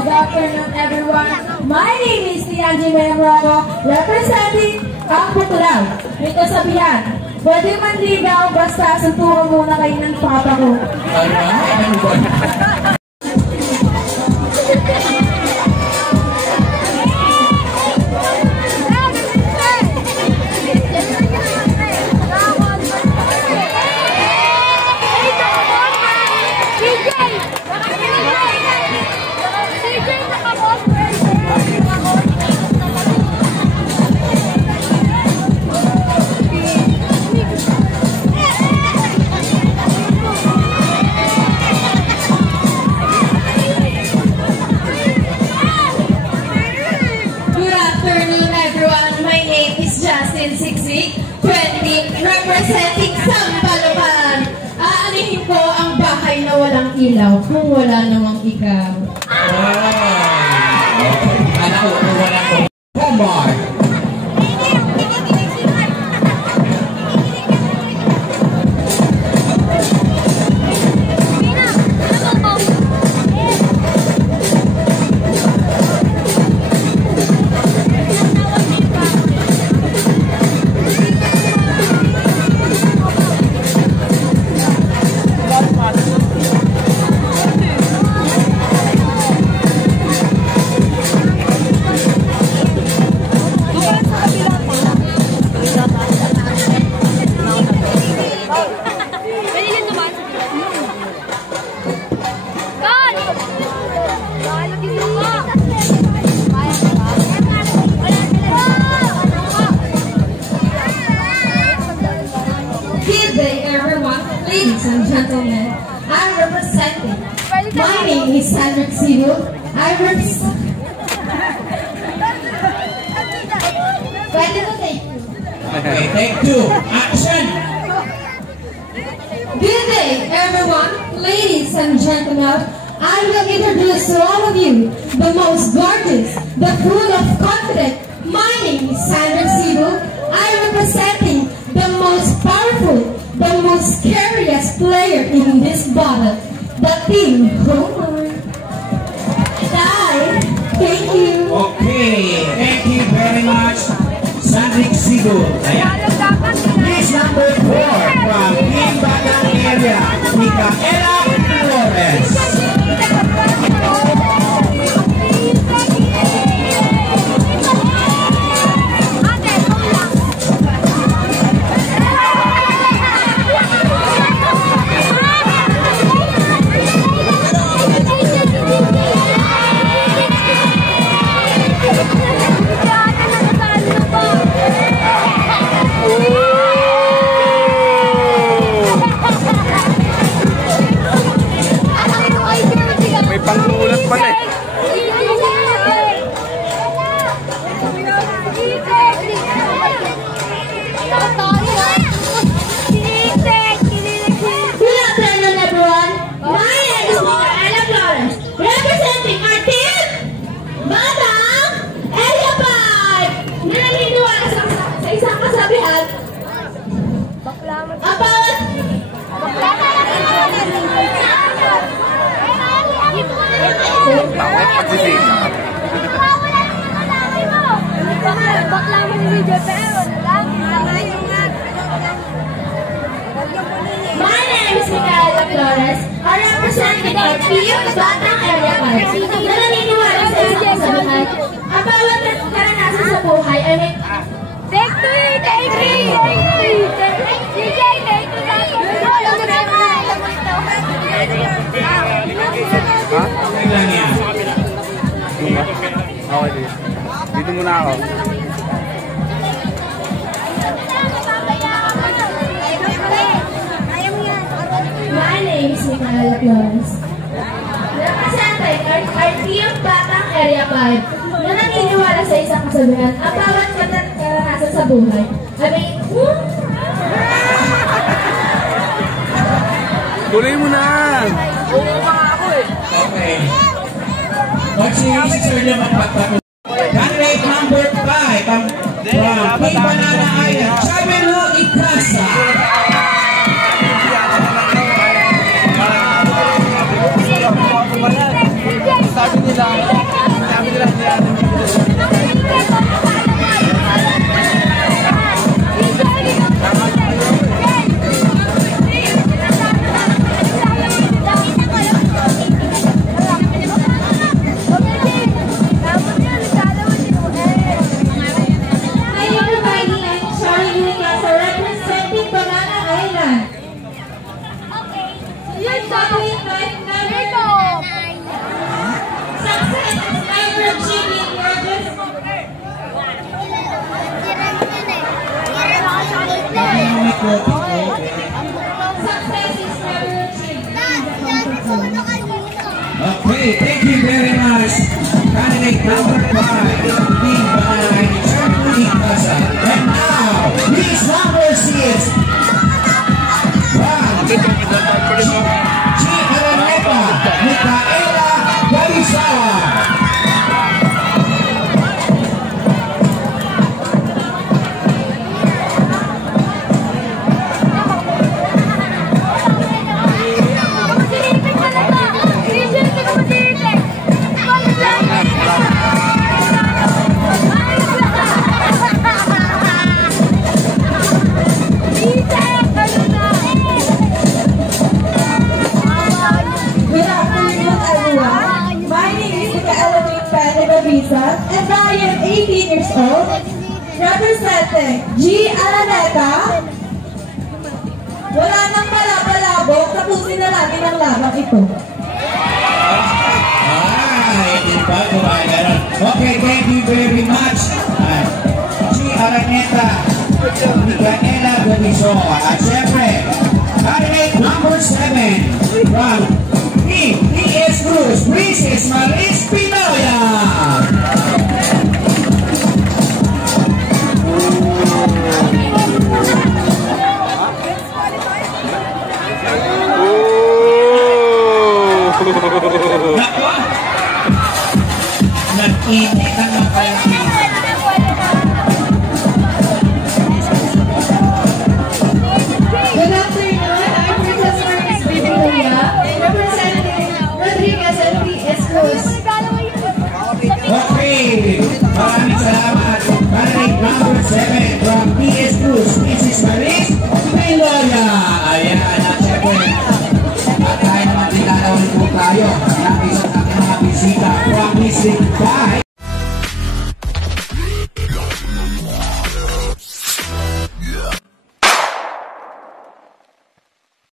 Good afternoon, everyone. My name is Tianji Mayamrogo, representing ang Bukulaw. May kasabihan, pwede man ligaw, basta suntukan muna kayo ng papa ko. Representing Sampalocan. Aanihin ko ang bahay na walang ilaw kung wala namang ikaw. Ano kung wala ko? Homeboy! Ladies and gentlemen, I'm representing. My name is Sandra Sibu. I represent. Okay, take two. Action! Good day, everyone. Ladies and gentlemen, I will introduce to all of you the most gorgeous, the full of confidence. My name is Sandra Sibu. I'm representing the most powerful, the most scariest player in this battle, the team Homer. Thank you. Okay, thank you very much, Sandrick Sibu. Please number 4 from Team Batang Area, Micaela Flores. My name is Micaela Flores. I represent the Team Batang Area 5 na naniniwala sa isang kasabihan. Ang bawat karanasan sa buhay ay may... Okay lang yan. Okay, dito muna ako. My name is Micaela Flores. Representing our Team Batang Area 5 na naniniwala sa isang kasabihan. Ang bawat karanasan sa buhay ay may... Tuloy mo na! Okay. Magsisir naman pagpatuloy. Candidate number 5 from Team Banana Island, Chabelo Icasa. Sabi nila niya. Okay, thank you very much. Candidate number 5, Team Banana Charlie Casa. And now, please number 6. G. Araneta, Micaela Galisawa. And I am 18 years old, representing G. Araneta. Wala nang malabo-labo, tapusin na natin ang labang ito. Okay, thank you very much. G. Araneta, Micaela Galisawa. At syempre, candidate number 7 from P.S. Cruz, Princess Maris Pinoya. Nako! Nag-init ang mga kaya. Good afternoon, I'm Princess Maris Pinoya, representing Rodriguez and P.S. Cruz. Okay, maraming salamat. Candidate number 7 from P.S. Cruz, Princess Maris Pinoya. Ayan, at syempre, at tayo naman dinalawin po tayo ng isang aking mga bisita from District 5.